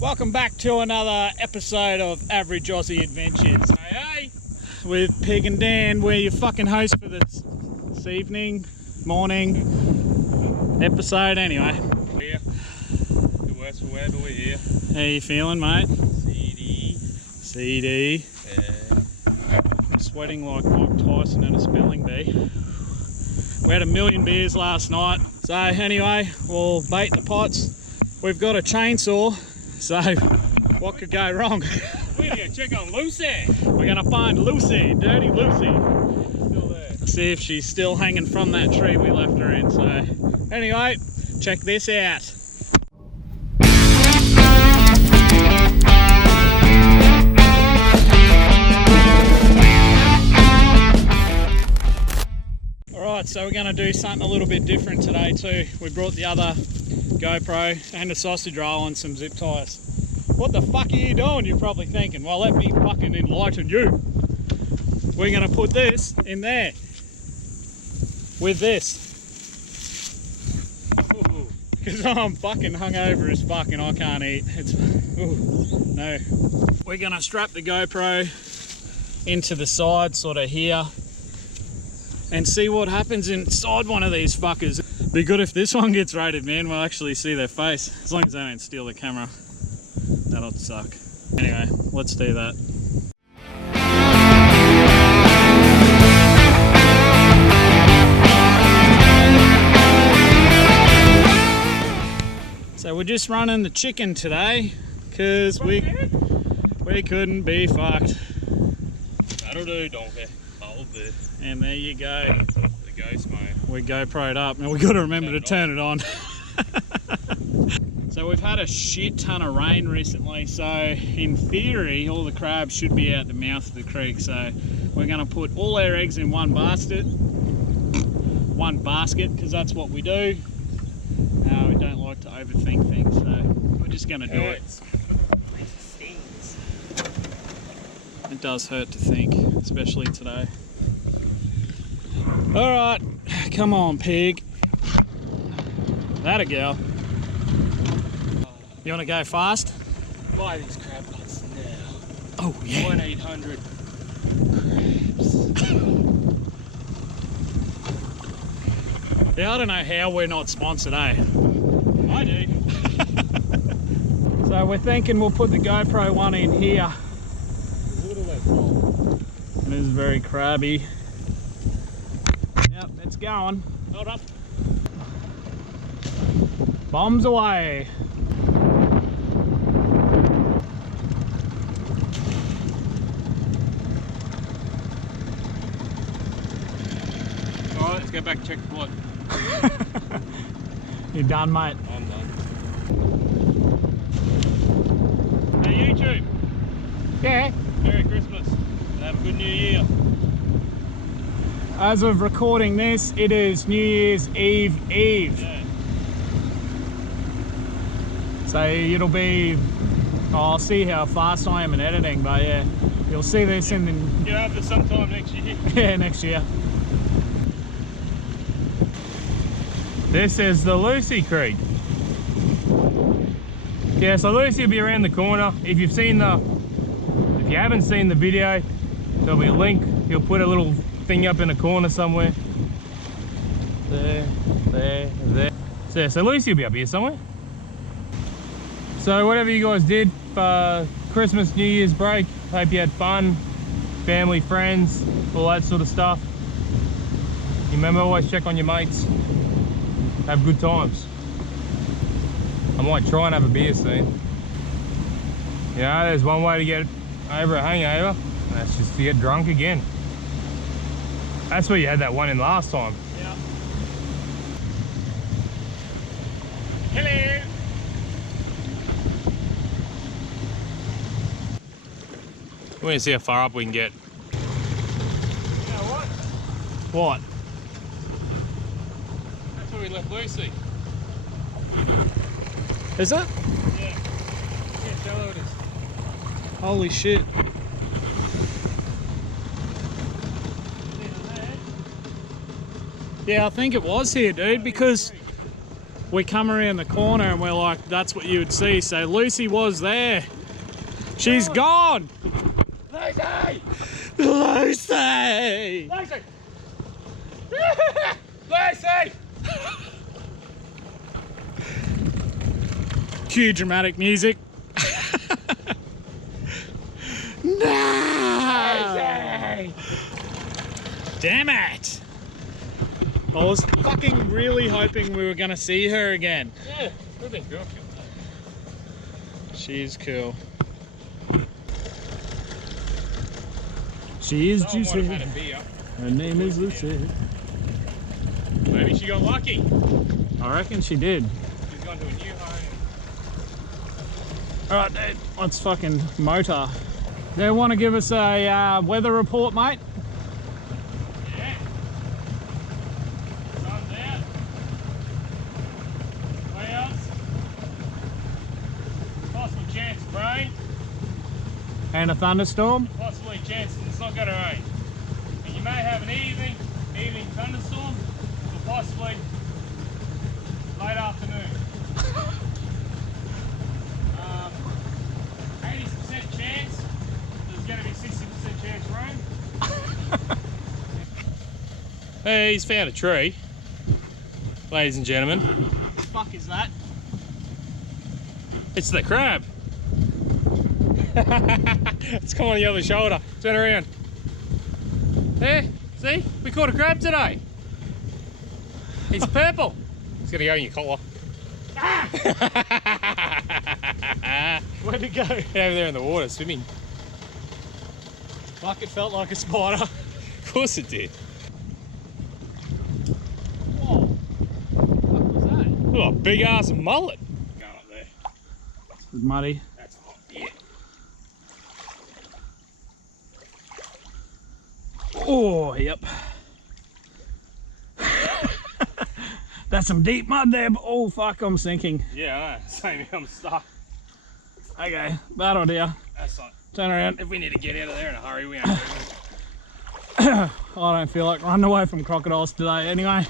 Welcome back to another episode of Average Aussie Adventures. Hey, with Pig and Dan, we're your fucking hosts for this evening, morning episode anyway. Here. The worst for weather, we're here. How you feeling, mate? CD. Yeah. Sweating like Mike Tyson at a spelling bee. We had 1,000,000 beers last night. So anyway, we'll bait the pots. We've got a chainsaw, so what could go wrong? We're gonna check on Lucy. We're gonna find Lucy, dirty Lucy. Still there. See if she's still hanging from that tree we left her in. So anyway, check this out. Alright, so we're going to do something a little bit different today too. We brought the other GoPro and a sausage roll and some zip ties. What the fuck are you doing, you're probably thinking? Well, let me fucking enlighten you. We're going to put this in there with this. Because I'm fucking hungover as fuck and I can't eat. No. We're going to strap the GoPro into the side, sort of here, and see what happens inside one of these fuckers. Be good if this one gets raided, man. We'll actually see their face. As long as they don't steal the camera. That'll suck. Anyway, let's do that. So we're just running the chicken today because we couldn't be fucked. That'll do, donkey. That'll do. And there you go. The ghost mode. We GoPro'd up. Now we got to remember to turn it on. So we've had a shit ton of rain recently, so in theory all the crabs should be out the mouth of the creek. So we're going to put all our eggs in one basket because that's what we do. We don't like to overthink things, so we're just going to do it. It does hurt to think, especially today. Alright, come on, Pig. That a girl. You want to go fast? Buy these crab pots now. Oh, yeah. 1-800 crabs. Yeah, I don't know how we're not sponsored, eh? I do. So we're thinking we'll put the GoPro one in here. A little less cold. It is very crabby. Yep, it's going. Hold up. Bombs away. Alright, let's go back and check the plot. You done, mate? I'm done. Hey YouTube. Yeah. Merry Christmas. And have a good New Year. As of recording this, it is New Year's Eve. Yeah. So it'll be, I'll see how fast I am in editing, but yeah, you'll see this in the... Get over sometime next year. Yeah, next year. This is the Lucy Creek. Yeah, so Lucy will be around the corner. If you haven't seen the video, there'll be a link. He'll put a little thing up in a corner somewhere. There. So Lucy will be up here somewhere. So whatever you guys did for Christmas, New Year's break, hope you had fun, family, friends, all that sort of stuff. Remember, always check on your mates. Have good times. I might try and have a beer soon. You know, there's one way to get over a hangover, and that's just to get drunk again. That's where you had that one in last time. Yeah. Hello. We're going to see how far up we can get. You know what? What? That's where we left Lucy. Is it? Yeah. Yeah, shallow it is. Holy shit. Yeah, I think it was here, dude, because we come around the corner and we're like, that's what you would see. So Lucy was there. She's gone. Lucy! Lucy! Lucy! Lucy! Cue dramatic music. No! Lucy! Damn it! I was fucking really hoping we were gonna see her again. Yeah, we've been good. She's cool. She is juicy. Her name is Lucy. Maybe she got lucky. I reckon she did. She's gone to a new home. Alright, dude, let's fucking motor. They want to give us a weather report, mate? Yeah. Sun's out. Clouds. Possible chance of rain. And a thunderstorm? Possibly a chance it's not going to rain. And you may have an evening thunderstorm, or possibly late afternoon. 80% chance there's going to be 60% chance rain. Hey, he's found a tree, ladies and gentlemen. What the fuck is that? It's the crab. It's come on the other shoulder. Turn around. There, see? We caught a crab today. He's purple. He's gonna go in your collar. Where'd it go? Over there in the water, swimming. Fuck, it felt like a spider. Of course it did. Whoa. What was that? Oh, a big ass mullet. Going up there. It's muddy. That's hot. Yeah. Oh, yep. That's some deep mud there, but oh fuck, I'm sinking. Yeah, I know. Same here, I'm stuck. Okay, bad idea. That's not. Turn around. If we need to get out of there in a hurry, we ain't moving. I don't feel like running away from crocodiles today anyway.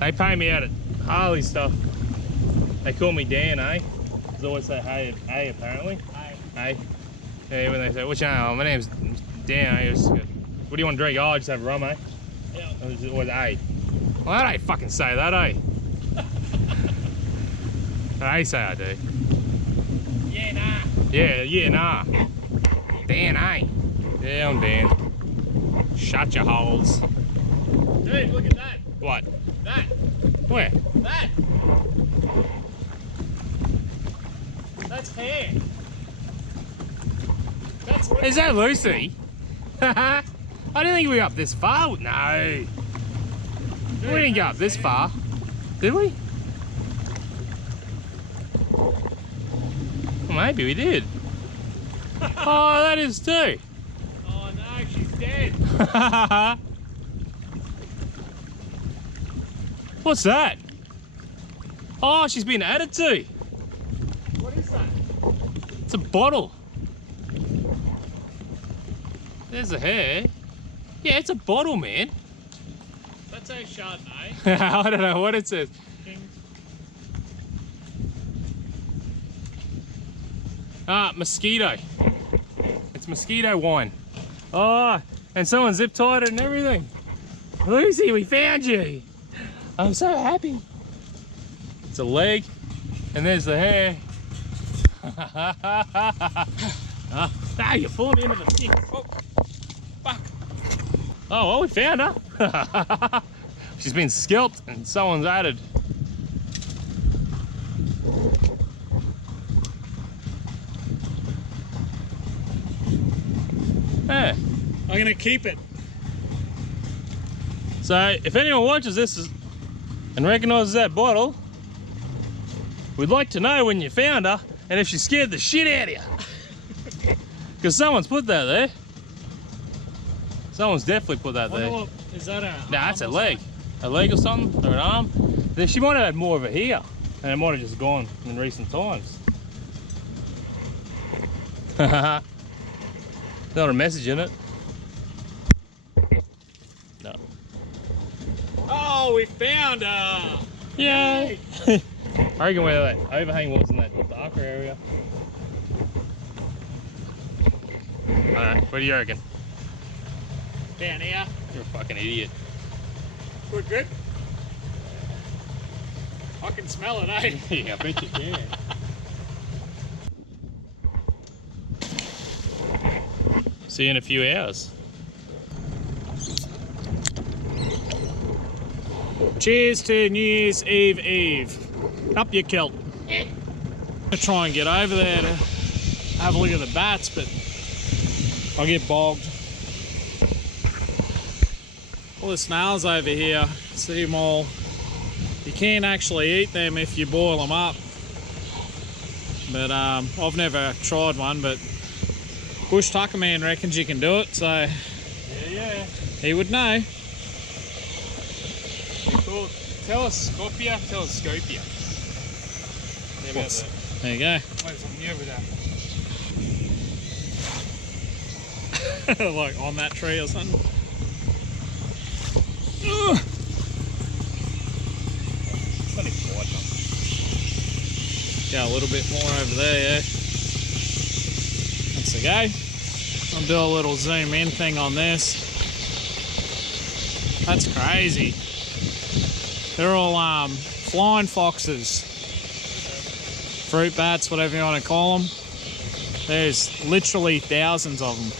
They pay me out at Harley stuff. They call me Dan, eh? They always say hey, apparently. Hey. Yeah, when they say, what's your name? Oh, my name's Dan, eh? What do you want to drink? Oh, I just have rum, eh? Yeah. Or hey. Well, I don't fucking say that, eh? They say I do. Yeah, nah. Yeah, nah. Dan, eh? Yeah, I'm Dan. Shut your holes. Dude, look at that. What? That. Where? That. That's hair. That's Is that Lucy? I didn't think we were up this far. No. We didn't go up this far. Did we? Well, maybe we did. Oh, that is too. Oh no, she's dead. What's that? Oh, she's been added to. What is that? It's a bottle. There's the hair. Yeah, it's a bottle, man. That's a Chardonnay. I don't know what it says. King. Ah, mosquito. It's mosquito wine. Oh, and someone zip tied it and everything. Lucy, we found you. I'm so happy. It's a leg, and there's the hair. Ah, you're falling into the thing. Oh, fuck. Oh, well, we found her. She's been scalped and someone's added. Yeah. I'm gonna keep it. So if anyone watches this and recognises that bottle, we'd like to know when you found her and if she scared the shit out of you. Because someone's put that there. Someone's definitely put that there. What, is that a Nah, that's a arm or leg. A leg or something, or an arm. Then she might have had more of it here, and it might have just gone in recent times. Not a message in it. No. Oh, we found her! Yay! I reckon where that overhang was in that darker area. Alright, what do you reckon? Down here. You're a fucking idiot. Good, good. I can smell it, eh? Yeah, I bet you can. See you in a few hours. Cheers to New Year's Eve. Up your kilt. I'm gonna try and get over there to have a look at the bats, but I'll get bogged. All the snails over here, see them all. You can actually eat them if you boil them up. But I've never tried one, but Bush Tucker Man reckons you can do it, so Yeah. he would know. They're called Telescopia. How about that? There you go. Wait, something new over there. Like on that tree or something. Funny quiet, huh? Go a little bit more over there, yeah. That's the go. I'll do a little zoom in thing on this. That's crazy. They're all flying foxes. Fruit bats, whatever you want to call them. There's literally thousands of them.